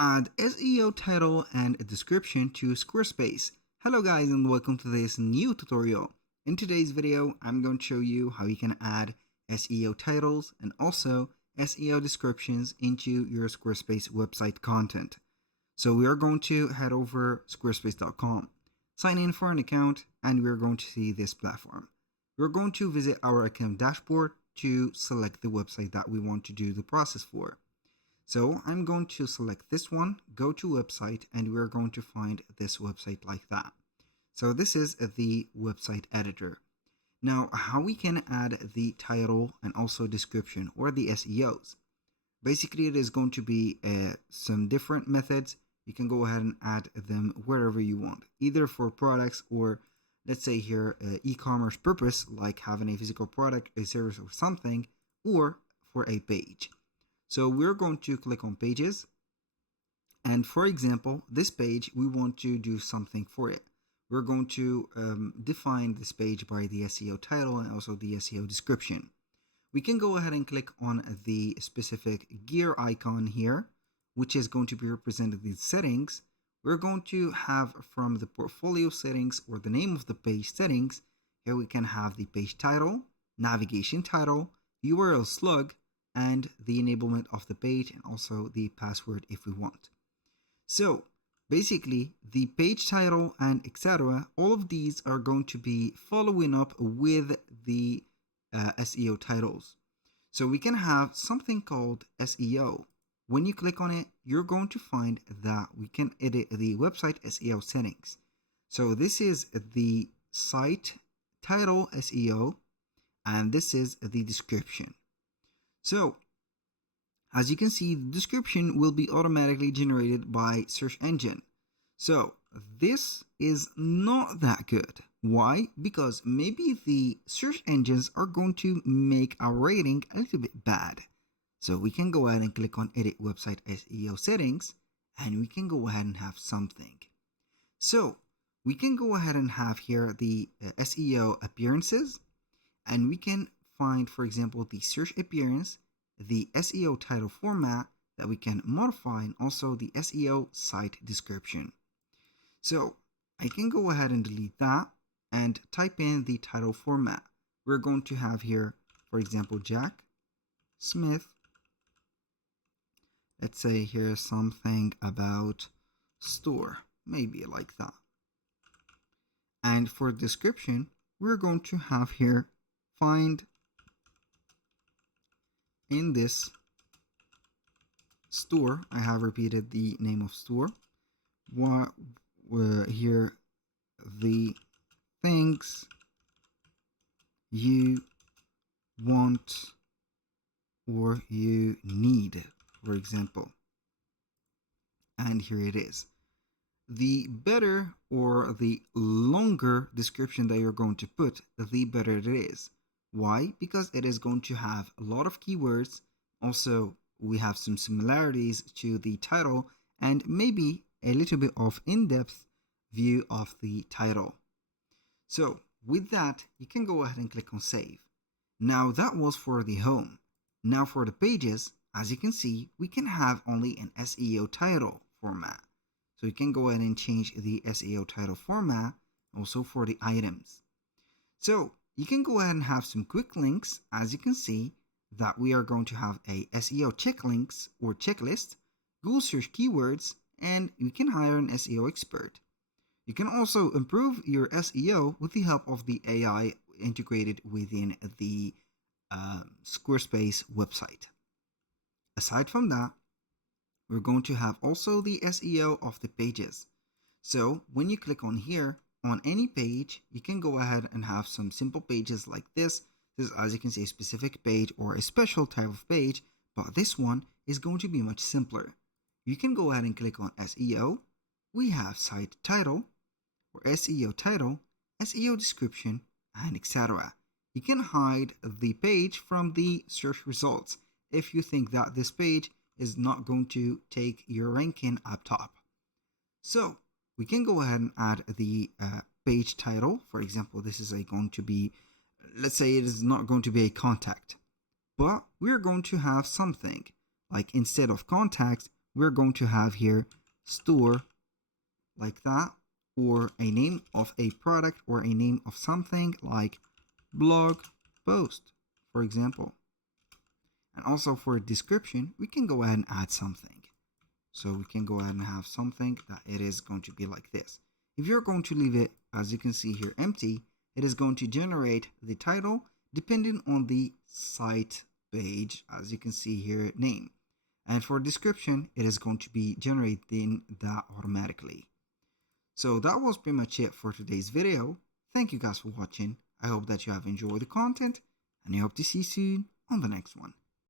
Add SEO title and a description to Squarespace. Hello guys and welcome to this new tutorial. In today's video, I'm going to show you how you can add SEO titles and also SEO descriptions into your Squarespace website content. So we are going to head over squarespace.com, sign in for an account, and we're going to see this platform. We're going to visit our account dashboard to select the website that we want to do the process for. So I'm going to select this one, go to website, and we're going to find this website like that. So this is the website editor. Now, how we can add the title and also description or the SEOs. Basically, it is going to be some different methods. You can go ahead and add them wherever you want, either for products or let's say here e-commerce purpose, like having a physical product, a service or something, or for a page. So we're going to click on pages. And for example, this page, we want to do something for it. We're going to define this page by the SEO title and also the SEO description. We can go ahead and click on the specific gear icon here, which is going to be represented in settings. We're going to have from the portfolio settings or the name of the page settings. Here we can have the page title, navigation title, URL slug, and the enablement of the page and also the password if we want. So basically the page title and etc., all of these are going to be following up with the SEO titles. So we can have something called SEO. When you click on it, you're going to find that we can edit the website SEO settings. So this is the site title SEO and this is the description. So, as you can see, the description will be automatically generated by search engine. So, this is not that good. Why? Because maybe the search engines are going to make our rating a little bit bad. So, we can go ahead and click on Edit Website SEO Settings, and we can go ahead and have something. So, we can go ahead and have here the SEO appearances, and we can find, for example, the search appearance, the SEO title format that we can modify, and also the SEO site description. So I can go ahead and delete that and type in the title format. We're going to have here, for example, Jack Smith. Let's say here's something about store, maybe like that. And for description, we're going to have here find in this store. I have repeated the name of store. What here the things you want or you need, for example. And here it is. The better or the longer description that you're going to put, the better it is. Why? Because it is going to have a lot of keywords. Also, we have some similarities to the title and maybe a little bit of in-depth view of the title. So with that, you can go ahead and click on save. Now that was for the home. Now for the pages, as you can see, we can have only an SEO title format. So you can go ahead and change the SEO title format also for the items. So you can go ahead and have some quick links. As you can see that we are going to have a SEO checklinks or checklist, Google search keywords, and you can hire an SEO expert. You can also improve your SEO with the help of the AI integrated within the Squarespace website. Aside from that, we're going to have also the SEO of the pages. So when you click on here, on any page, you can go ahead and have some simple pages like this. This is, as you can see, a specific page or a special type of page, but this one is going to be much simpler. You can go ahead and click on SEO. We have site title or SEO title, SEO description, and etc. You can hide the page from the search results if you think that this page is not going to take your ranking up top. So we can go ahead and add the page title. For example, this is going to be, let's say it is not going to be a contact, but we're going to have something like instead of contacts, we're going to have here store like that, or a name of a product or a name of something like blog post, for example. And also for a description, we can go ahead and add something. So we can go ahead and have something that it is going to be like this. If you're going to leave it, as you can see here, empty, it is going to generate the title depending on the site page, as you can see here, name. And for description, it is going to be generating that automatically. So that was pretty much it for today's video. Thank you guys for watching. I hope that you have enjoyed the content, and I hope to see you soon on the next one.